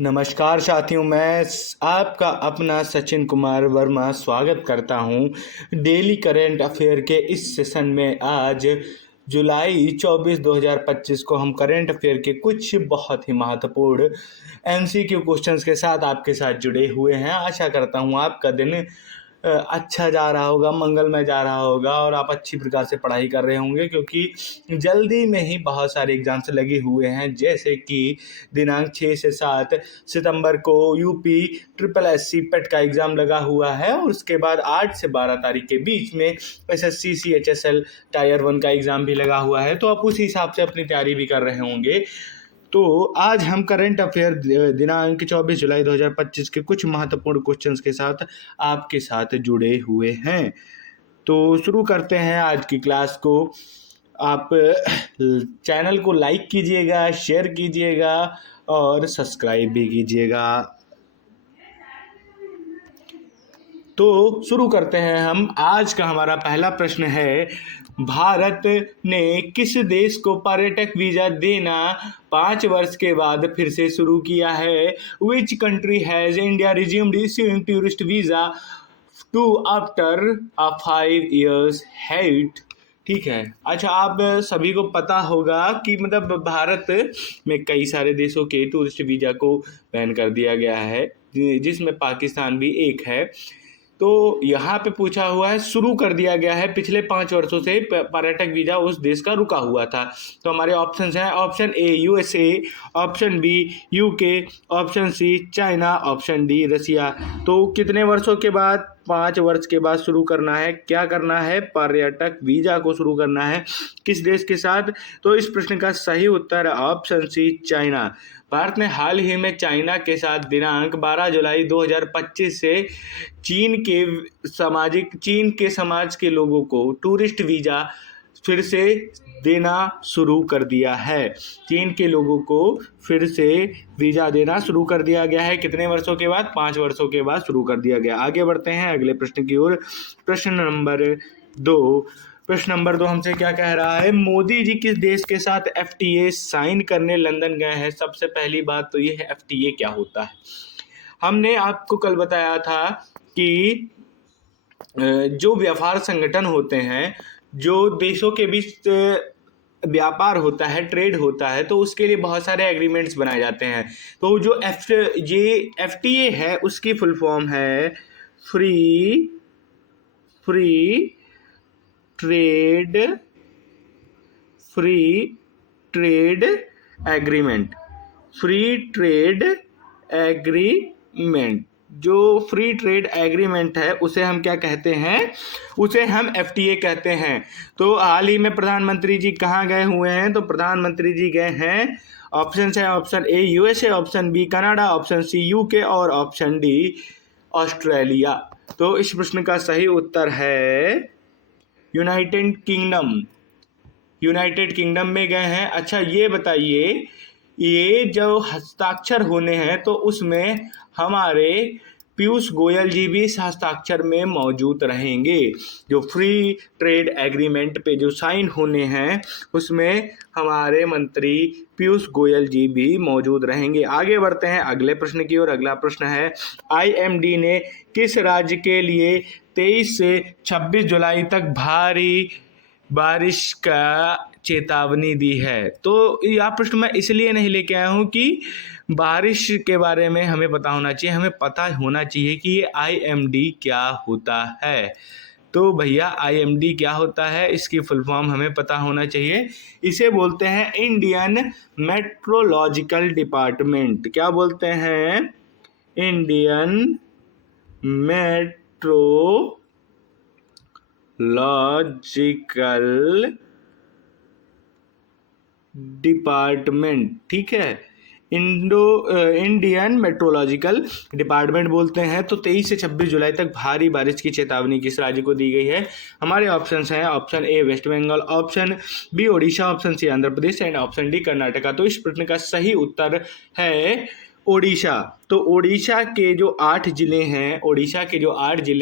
नमस्कार साथियों, मैं आपका अपना सचिन कुमार वर्मा स्वागत करता हूं डेली करेंट अफेयर के इस सेशन में। आज जुलाई 24 2025 को हम करेंट अफेयर के कुछ बहुत ही महत्वपूर्ण एमसीक्यू क्वेश्चंस के साथ आपके साथ जुड़े हुए हैं। आशा करता हूं आपका दिन अच्छा जा रहा होगा, मंगलमय जा रहा होगा और आप अच्छी प्रकार से पढ़ाई कर रहे होंगे, क्योंकि जल्दी में ही बहुत सारे एग्जाम्स लगे हुए हैं। जैसे कि दिनांक 6 से 7 सितंबर को यूपी ट्रिपल एससी पेट का एग्ज़ाम लगा हुआ है और उसके बाद 8 से 12 तारीख के बीच में एसएससी सीएचएसएल टायर 1 का एग्ज़ाम भी लगा हुआ है। तो आप उस हिसाब से अपनी तैयारी भी कर रहे होंगे। तो आज हम करंट अफेयर दिनांक 24 जुलाई 2025 के कुछ महत्वपूर्ण क्वेश्चंस के साथ आपके साथ जुड़े हुए हैं। तो शुरू करते हैं आज की क्लास को। आप चैनल को लाइक कीजिएगा, शेयर कीजिएगा और सब्सक्राइब भी कीजिएगा। तो शुरू करते हैं हम। आज का हमारा पहला प्रश्न है, भारत ने किस देश को पर्यटक वीजा देना 5 वर्ष के बाद फिर से शुरू किया है? Which country has India resumed issuing tourist visa to after a 5 years hiatus? ठीक है। अच्छा, आप सभी को पता होगा कि मतलब भारत में कई सारे देशों के टूरिस्ट वीजा को बैन कर दिया गया है, जिसमें पाकिस्तान भी एक है। तो यहाँ पे पूछा हुआ है, शुरू कर दिया गया है। पिछले 5 वर्षों से पर्यटक वीजा उस देश का रुका हुआ था। तो हमारे ऑप्शंस हैं, option A USA, option B UK, option C China, option D Russia. तो कितने वर्षों के बाद? 5 वर्ष के बाद शुरू करना है। क्या करना है? पर्यटक वीजा को शुरू करना है। किस देश के साथ? तो इस प्रश्न का सही उत्तर ऑप्शन सी चाइना। भारत ने हाल ही में चाइना के साथ दिनांक 12 जुलाई 2025 से चीन के समाज के लोगों को टूरिस्ट वीजा फिर से देना शुरू कर दिया है। चीन के लोगों को फिर से वीजा देना शुरू कर दिया गया है। कितने वर्षों के बाद? 5 वर्षों के बाद शुरू कर दिया गया। आगे बढ़ते हैं अगले प्रश्न की ओर। प्रश्न नंबर 2 हमसे क्या कह रहा है? मोदी जी किस देश के साथ एफटीए साइन करने लंदन गए हैं? सबसे पहली बात तो ये है, एफटीए क्या होता है। हमने आपको कल बताया था कि जो व्यापार संगठन होते हैं, जो देशों के बीच व्यापार होता है, ट्रेड होता है, तो उसके लिए बहुत सारे एग्रीमेंट्स बनाए जाते हैं। तो जो एफटीए है उसकी फुल फॉर्म है फ्री ट्रेड एग्रीमेंट। जो फ्री ट्रेड एग्रीमेंट है उसे हम क्या कहते हैं? उसे हम एफटीए कहते हैं। तो हाल ही में प्रधानमंत्री जी कहाँ गए हुए हैं? तो प्रधानमंत्री जी गए हैं, ऑप्शन है option A USA, option B Canada, option C UK और ऑप्शन डी ऑस्ट्रेलिया। तो इस प्रश्न का सही उत्तर है यूनाइटेड किंगडम में गए हैं। अच्छा, ये बताइए, ये जो हस्ताक्षर होने हैं तो उसमें हमारे पीयूष गोयल जी भी इस हस्ताक्षर में मौजूद रहेंगे। जो फ्री ट्रेड एग्रीमेंट पे जो साइन होने हैं उसमें हमारे मंत्री पीयूष गोयल जी भी मौजूद रहेंगे। आगे बढ़ते हैं अगले प्रश्न की ओर। अगला प्रश्न है, आईएमडी ने किस राज्य के लिए 23 से 26 जुलाई तक भारी बारिश का चेतावनी दी है? तो यह प्रश्न मैं इसलिए नहीं लेके आया हूँ कि बारिश के बारे में हमें पता होना चाहिए। हमें पता होना चाहिए कि ये आईएमडी क्या होता है। तो भैया, आईएमडी क्या होता है, इसकी फुल फॉर्म हमें पता होना चाहिए। इसे बोलते हैं इंडियन मेट्रोलॉजिकल डिपार्टमेंट। क्या बोलते हैं? Indian meteorological department. ठीक है, इंडियन मेट्रोलॉजिकल डिपार्टमेंट बोलते हैं। तो 23 से 26 जुलाई तक भारी बारिश की चेतावनी किस राज्य को दी गई है? हमारे ऑप्शंस हैं, option A West Bengal, option B Odisha, option C Andhra Pradesh and option D Karnataka. तो इस प्रश्न का सही उत्तर है ओडिशा। तो ओडिशा के जो 8 जिले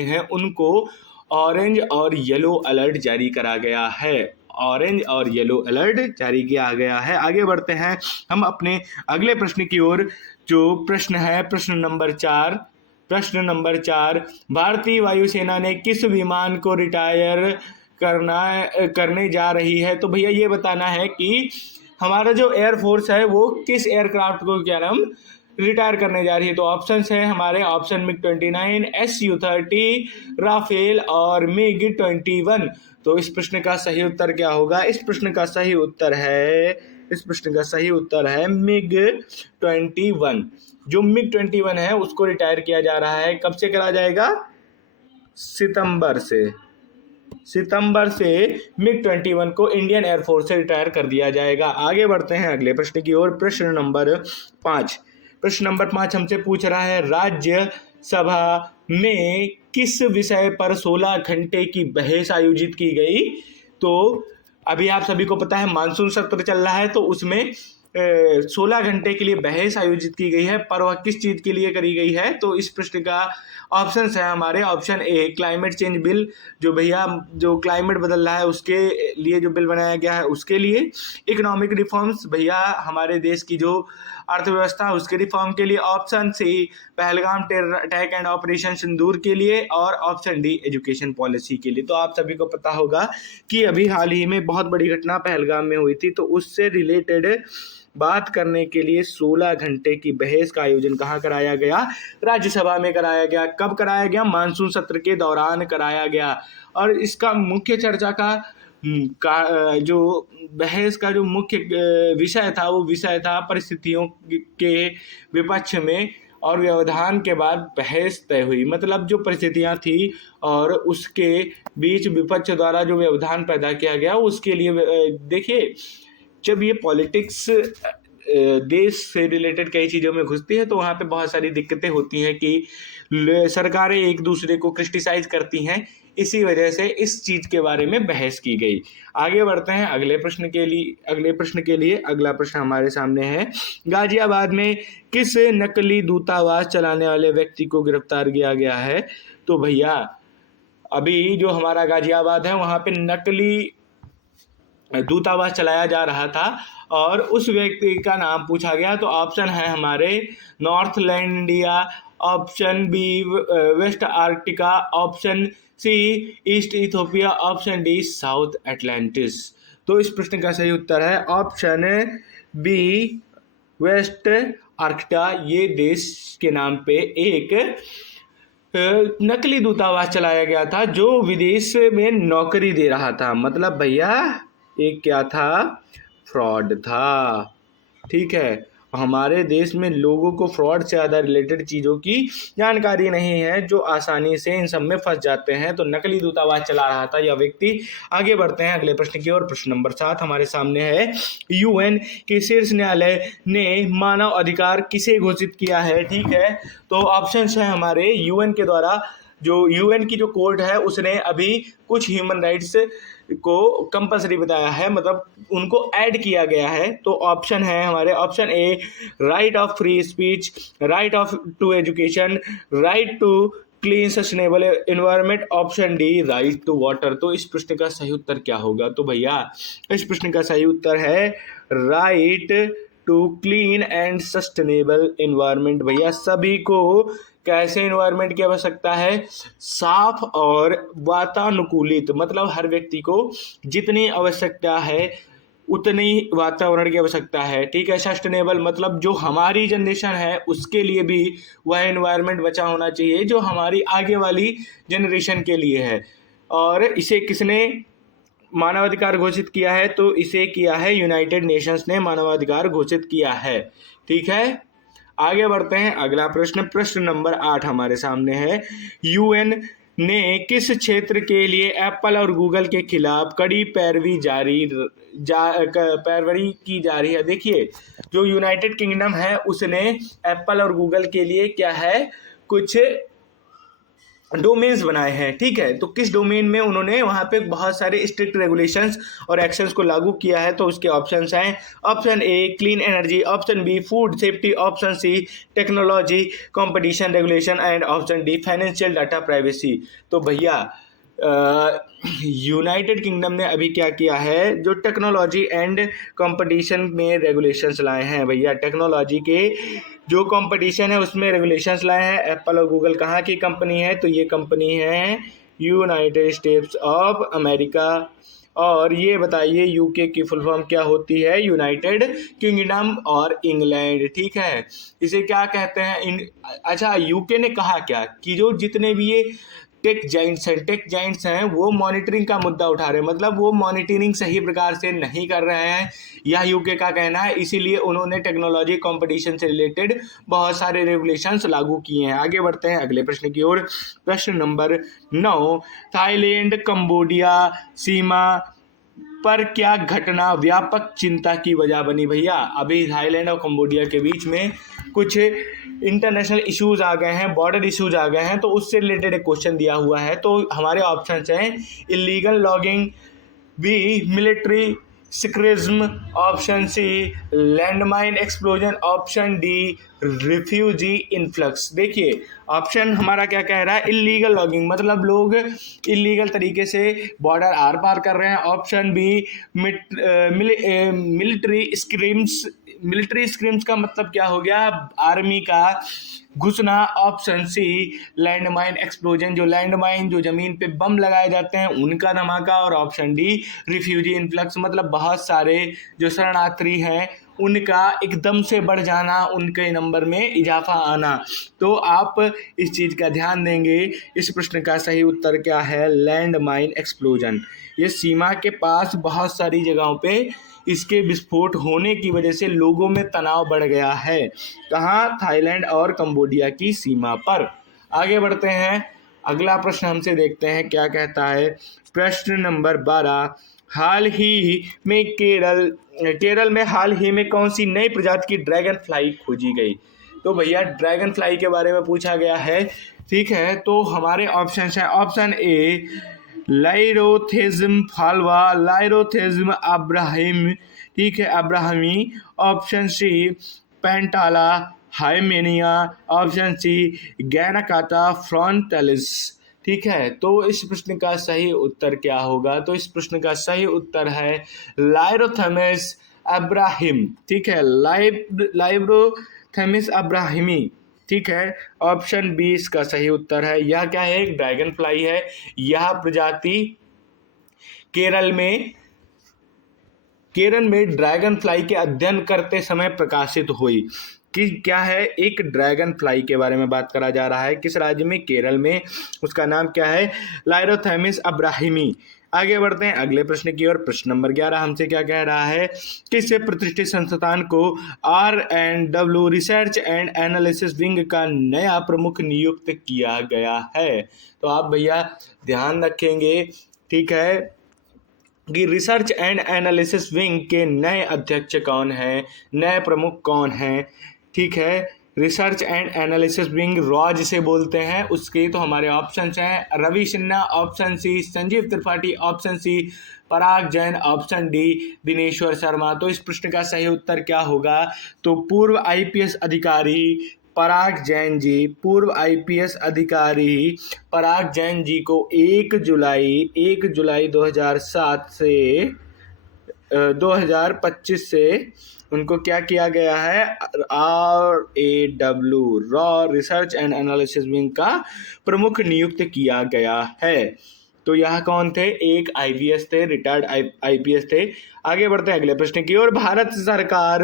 हैं उनको ऑरेंज और येलो अलर्ट जारी करा गया है। ऑरेंज और येलो अलर्ट जारी किया गया है। आगे बढ़ते हैं हम अपने अगले प्रश्न की ओर, जो प्रश्न है प्रश्न नंबर 4। भारतीय वायुसेना ने किस विमान को रिटायर करने जा रही है? तो भैया ये बताना है कि हमारा जो एयरफोर्स है वो किस एयरक्राफ्ट को क्या नाम रिटायर करने जा रही है। तो ऑप्शंस हैं हमारे, ऑप्शन MiG-29, Su-30, राफेल और MiG-21। तो इस प्रश्न का सही उत्तर क्या होगा? इस प्रश्न का सही उत्तर है MiG-21। जो MiG-21 है उसको रिटायर किया जा रहा है। कब से करा जाएगा? सितंबर से MiG-21 को इंडियन एयरफोर्स से रिटायर कर दिया जाएगा। आगे बढ़ते हैं अगले प्रश्न की ओर। प्रश्न नंबर 5 हमसे पूछ रहा है, राज्यसभा में किस विषय पर 16 घंटे की बहस आयोजित की गई? तो अभी आप सभी को पता है मानसून सत्र चल रहा है, तो उसमें 16 घंटे के लिए बहस आयोजित की गई है, पर वह किस चीज के लिए करी गई है? तो इस प्रश्न का ऑप्शन है हमारे, ऑप्शन ए क्लाइमेट चेंज बिल, जो भैया जो क्लाइमेट बदल रहा है उसके लिए जो बिल बनाया गया है उसके लिए। इकोनॉमिक रिफॉर्म्स, भैया हमारे देश की जो अर्थव्यवस्था है उसके रिफॉर्म के लिए। Option C Pahalgam terror attack and operation Sindoor के लिए। और ऑप्शन डी एजुकेशन पॉलिसी के लिए। तो आप सभी को पता होगा कि अभी हाल ही में बहुत बड़ी घटना पहलगाम में हुई थी, तो उससे रिलेटेड बात करने के लिए 16 घंटे की बहस का आयोजन कहाँ कराया गया? राज्यसभा में कराया गया। कब कराया गया? मानसून सत्र के दौरान कराया गया। और इसका मुख्य चर्चा जो बहस का जो मुख्य विषय था वो विषय था परिस्थितियों के विपक्ष में, और व्यवधान के बाद बहस तय हुई। मतलब जो परिस्थितियां थी और उसके बीच विपक्ष द्वारा जो व्यवधान पैदा किया गया उसके लिए देखिए, जब ये पॉलिटिक्स देश से रिलेटेड कई चीज़ों में घुसती है तो वहाँ पे बहुत सारी दिक्कतें होती हैं कि सरकारें एक दूसरे को क्रिटिसाइज करती हैं। इसी वजह से इस चीज़ के बारे में बहस की गई। आगे बढ़ते हैं अगले प्रश्न के लिए। अगला प्रश्न हमारे सामने है, गाजियाबाद में किस नकली दूतावास चलाने वाले व्यक्ति को गिरफ्तार किया गया है? तो भैया अभी जो हमारा गाजियाबाद है वहाँ पे नकली दूतावास चलाया जा रहा था और उस व्यक्ति का नाम पूछा गया। तो ऑप्शन है हमारे Northland India, option B West Arctica, option C East Ethiopia, option D South Atlantis. तो इस प्रश्न का सही उत्तर है ऑप्शन बी वेस्ट आर्कटिका। ये देश के नाम पे एक नकली दूतावास चलाया गया था जो विदेश में नौकरी दे रहा था। मतलब भैया एक क्या था? फ्रॉड था। ठीक है, हमारे देश में लोगों को फ्रॉड से ज़्यादा रिलेटेड चीज़ों की जानकारी नहीं है, जो आसानी से इन सब में फंस जाते हैं। तो नकली दूतावास चला रहा था यह व्यक्ति। आगे बढ़ते हैं अगले प्रश्न की ओर। प्रश्न नंबर 7 हमारे सामने है, यूएन के शीर्ष न्यायालय ने मानव अधिकार किसे घोषित किया है? ठीक है, तो ऑप्शंस है हमारे, यूएन के द्वारा जो यूएन की जो कोर्ट है उसने अभी कुछ ह्यूमन राइट्स को कंपलसरी बताया है, मतलब उनको ऐड किया गया है। तो ऑप्शन है हमारे, option A right of free speech, right of to education, right to clean sustainable environment, option D right to water. तो इस प्रश्न का सही उत्तर क्या होगा? तो भैया इस प्रश्न का सही उत्तर है right to clean and sustainable environment. भैया सभी को कैसे एनवायरनमेंट की आवश्यकता है? साफ और वातानुकूलित। मतलब हर व्यक्ति को जितनी आवश्यकता है उतनी वातावरण की आवश्यकता है। ठीक है, सस्टेनेबल मतलब जो हमारी जनरेशन है उसके लिए भी वह एनवायरनमेंट बचा होना चाहिए जो हमारी आगे वाली जनरेशन के लिए है। और इसे किसने मानवाधिकार घोषित किया है? तो इसे किया है यूनाइटेड नेशंस ने मानवाधिकार घोषित किया है। ठीक है, आगे बढ़ते हैं अगला प्रश्न नंबर 8 हमारे सामने है, यूएन ने किस क्षेत्र के लिए एप्पल और गूगल के खिलाफ कड़ी पैरवी की जा रही है? देखिए, जो यूनाइटेड किंगडम है उसने एप्पल और गूगल के लिए क्या है, कुछ डोमेन्स बनाए हैं। ठीक है, तो किस डोमेन में उन्होंने वहाँ पे बहुत सारे स्ट्रिक्ट रेगुलेशंस और एक्शंस को लागू किया है? तो उसके ऑप्शंस हैं, option A clean energy, option B food safety, option C technology competition regulation and option D financial data privacy. तो भैया यूनाइटेड किंगडम ने अभी क्या किया है, जो टेक्नोलॉजी एंड कंपटीशन में रेगुलेशंस लाए हैं भैया, टेक्नोलॉजी के जो कंपटीशन है उसमें रेगुलेशंस लाए हैं। एप्पल और गूगल कहाँ की कंपनी है, तो ये कंपनी है यूनाइटेड स्टेट्स ऑफ अमेरिका। और ये बताइए यूके की फुल फॉर्म क्या होती है, यूनाइटेड किंगडम और इंग्लैंड, ठीक है। इसे क्या कहते हैं अच्छा, यूके ने कहा क्या कि जो जितने भी ये टेक जाइंट्स हैं वो मॉनिटरिंग का मुद्दा उठा रहे हैं, मतलब वो मॉनिटरिंग सही प्रकार से नहीं कर रहे हैं, यह यूके का कहना है। इसीलिए उन्होंने टेक्नोलॉजी कंपटीशन से रिलेटेड बहुत सारे रेगुलेशंस लागू किए हैं। आगे बढ़ते हैं अगले प्रश्न की ओर। प्रश्न नंबर 9, थाईलैंड कंबोडिया सीमा पर क्या घटना व्यापक चिंता की वजह बनी भैया। अभी थाईलैंड और कंबोडिया के बीच में कुछ इंटरनेशनल इश्यूज आ गए हैं, बॉर्डर इश्यूज आ गए हैं, तो उससे रिलेटेड एक क्वेश्चन दिया हुआ है। तो हमारे ऑप्शंस हैं इलीगल लॉगिंग, बी मिलिट्री सिक्रिज्म, option C landmine explosion, option D refugee influx. देखिए ऑप्शन हमारा क्या कह रहा है, इलीगल लॉगिंग मतलब लोग इलीगल तरीके से बॉर्डर आर पार कर रहे हैं। ऑप्शन बी मिलिट्री स्क्रीम्स का मतलब क्या हो गया, आर्मी का घुसना। ऑप्शन सी लैंडमाइन एक्सप्लोजन, जो लैंडमाइन जो जमीन पे बम लगाए जाते हैं उनका धमाका। और ऑप्शन डी रिफ्यूजी इन्फ्लक्स, मतलब बहुत सारे जो शरणार्थी हैं उनका एकदम से बढ़ जाना, उनके नंबर में इजाफा आना। तो आप इस चीज़ का ध्यान देंगे। इस प्रश्न का सही उत्तर क्या है, लैंड माइन एक्सप्लोजन। ये सीमा के पास बहुत सारी जगहों पे इसके विस्फोट होने की वजह से लोगों में तनाव बढ़ गया है। कहाँ, थाईलैंड और कंबोडिया की सीमा पर। आगे बढ़ते हैं, अगला प्रश्न हमसे देखते हैं क्या कहता है। प्रश्न नंबर 12, हाल ही में केरल में हाल ही में कौन सी नई प्रजाति की ड्रैगन फ्लाई खोजी गई। तो भैया ड्रैगन फ्लाई के बारे में पूछा गया है, ठीक है। तो हमारे ऑप्शन हैं, ऑप्शन ए लाइरोथेज्म फाल्वा, लाइरोथेज्म अब्राहिम, ठीक है, अब्राहमी। Option C पेंटाला हाइमेनिया, option C गैनाकाता frontalis, ठीक है। तो इस प्रश्न का सही उत्तर क्या होगा, तो इस प्रश्न का सही उत्तर है लाइरोथेमिस अब्राहिम, ठीक है, लाइरोथेमिस अब्राहिमी, ठीक है। ऑप्शन बी इसका सही उत्तर है। यह क्या है, एक ड्रैगन फ्लाई है। यह प्रजाति केरल में ड्रैगन फ्लाई के अध्ययन करते समय प्रकाशित हुई। कि क्या है, एक ड्रैगन फ्लाई के बारे में बात करा जा रहा है, किस राज्य में, केरल में। उसका नाम क्या है, लाइरोथेमिस अब्राहिमी। आगे बढ़ते हैं अगले प्रश्न की ओर। प्रश्न नंबर 11 हमसे क्या कह रहा है, किस प्रतिष्ठित संस्थान को R&W research and analysis wing का नया प्रमुख नियुक्त किया गया है। तो आप भैया ध्यान रखेंगे, ठीक है, कि रिसर्च एंड एनालिसिस विंग के नए अध्यक्ष कौन हैं, नए प्रमुख कौन हैं, ठीक है। रिसर्च एंड एनालिसिस विंग रॉज से बोलते हैं उसके। तो हमारे ऑप्शन हैं Ravi Sinha, option C Sanjeev Tripathi, option C Parag Jain, option D Dineshwar Sharma. तो इस प्रश्न का सही उत्तर क्या होगा, तो पूर्व IPS अधिकारी पराग जैन जी, पूर्व IPS अधिकारी पराग जैन जी को 1 जुलाई 2007 से 2025 से उनको क्या किया गया है, RAW raw research and analysis wing का प्रमुख नियुक्त किया गया है। तो यह कौन थे, एक IPS थे, रिटायर्ड IPS थे। आगे बढ़ते हैं अगले प्रश्न की ओर। भारत सरकार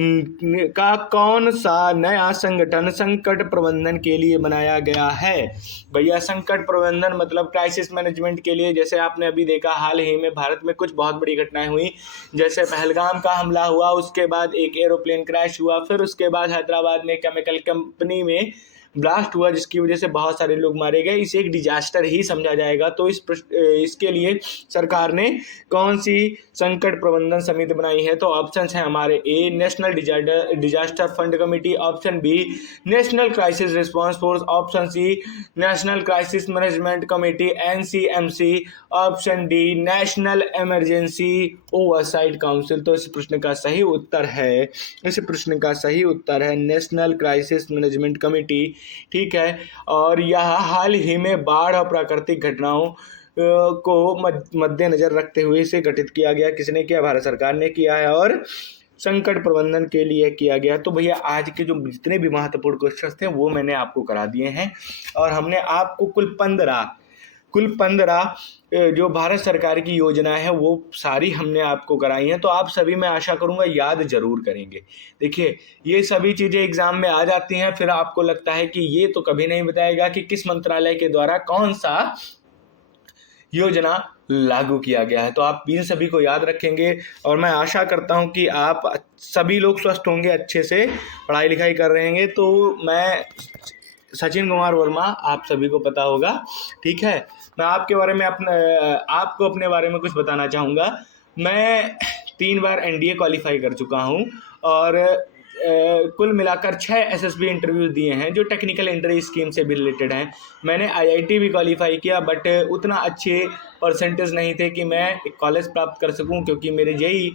का कौन सा नया संगठन संकट प्रबंधन के लिए बनाया गया है। भैया संकट प्रबंधन मतलब क्राइसिस मैनेजमेंट के लिए। जैसे आपने अभी देखा हाल ही में भारत में कुछ बहुत बड़ी घटनाएं हुई, जैसे पहलगाम का हमला हुआ, उसके बाद एक एरोप्लेन क्रैश हुआ, फिर उसके बाद हैदराबाद में केमिकल कंपनी में ब्लास्ट हुआ जिसकी वजह से बहुत सारे लोग मारे गए। इसे एक डिजास्टर ही समझा जाएगा। तो इसके लिए सरकार ने कौन सी संकट प्रबंधन समिति बनाई है, तो ऑप्शंस हैं हमारे A national disaster fund committee, option B national crisis response force, option C national crisis management committee NCMC, option D national emergency oversight council. तो इस प्रश्न का सही उत्तर है नेशनल क्राइसिस मैनेजमेंट कमेटी, ठीक है। और यह हाल ही में बाढ़ और प्राकृतिक घटनाओं को मद्देनजर रखते हुए इसे गठित किया गया। किसने किया? भारत सरकार ने किया है और संकट प्रबंधन के लिए किया गया। तो भैया आज के जो जितने भी महत्वपूर्ण क्वेश्चन थे वो मैंने आपको करा दिए हैं और हमने आपको कुल 15 जो भारत सरकार की योजना है वो सारी हमने आपको कराई हैं। तो आप सभी, मैं आशा करूंगा, याद जरूर करेंगे। देखिए, ये सभी चीज़ें एग्जाम में आ जाती हैं, फिर आपको लगता है कि ये तो कभी नहीं बताएगा कि किस मंत्रालय के द्वारा कौन सा योजना लागू किया गया है। तो आप इन सभी को याद रखेंगे और मैं आशा करता हूं कि आप सभी लोग स्वस्थ होंगे, अच्छे से पढ़ाई लिखाई कर रहे होंगे। तो मैं सचिन कुमार वर्मा, आप सभी को पता होगा, ठीक है। मैं आपके बारे में आपको अपने बारे में कुछ बताना चाहूँगा। मैं 3 बार एनडीए क्वालिफाई कर चुका हूँ और कुल मिलाकर 6 एसएसबी इंटरव्यूज दिए हैं जो टेक्निकल एंट्री स्कीम से भी रिलेटेड हैं। मैंने आईआईटी भी क्वालिफाई किया, बट उतना अच्छे परसेंटेज नहीं थे कि मैं एक कॉलेज प्राप्त कर सकूं, क्योंकि मेरे जेई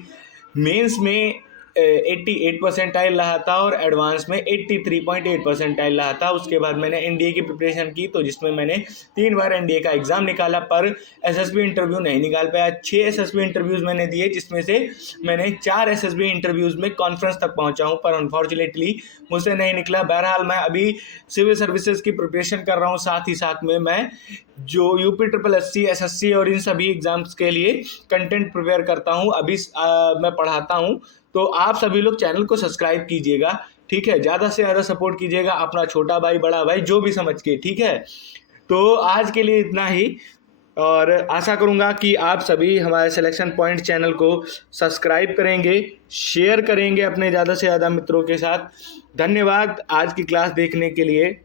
मेंस में 88 परसेंटाइल रहा था और एडवांस में 83.8 परसेंटाइल रहा था। उसके बाद मैंने एनडीए की प्रिपरेशन की, तो जिसमें मैंने 3 बार एनडीए का एग्ज़ाम निकाला पर एसएसबी इंटरव्यू नहीं निकाल पाया। 6 एसएसबी इंटरव्यूज़ मैंने दिए, जिसमें से मैंने 4 एसएसबी इंटरव्यूज़ में कॉन्फ्रेंस तक पहुंचा हूं, पर अनफॉर्चुनेटली मुझसे नहीं निकला। बहरहाल मैं अभी सिविल सर्विसेज की प्रिपरेशन कर रहा हूँ, साथ ही साथ में मैं जो यूपी SSC, एसएससी और इन सभी एग्जाम्स के लिए कंटेंट प्रिपेयर करता हूँ। अभी मैं पढ़ाता हूँ। तो आप सभी लोग चैनल को सब्सक्राइब कीजिएगा, ठीक है। ज़्यादा से ज़्यादा सपोर्ट कीजिएगा, अपना छोटा भाई बड़ा भाई जो भी समझ के, ठीक है। तो आज के लिए इतना ही और आशा करूँगा कि आप सभी हमारे सिलेक्शन पॉइंट चैनल को सब्सक्राइब करेंगे, शेयर करेंगे अपने ज़्यादा से ज़्यादा मित्रों के साथ। धन्यवाद आज की क्लास देखने के लिए।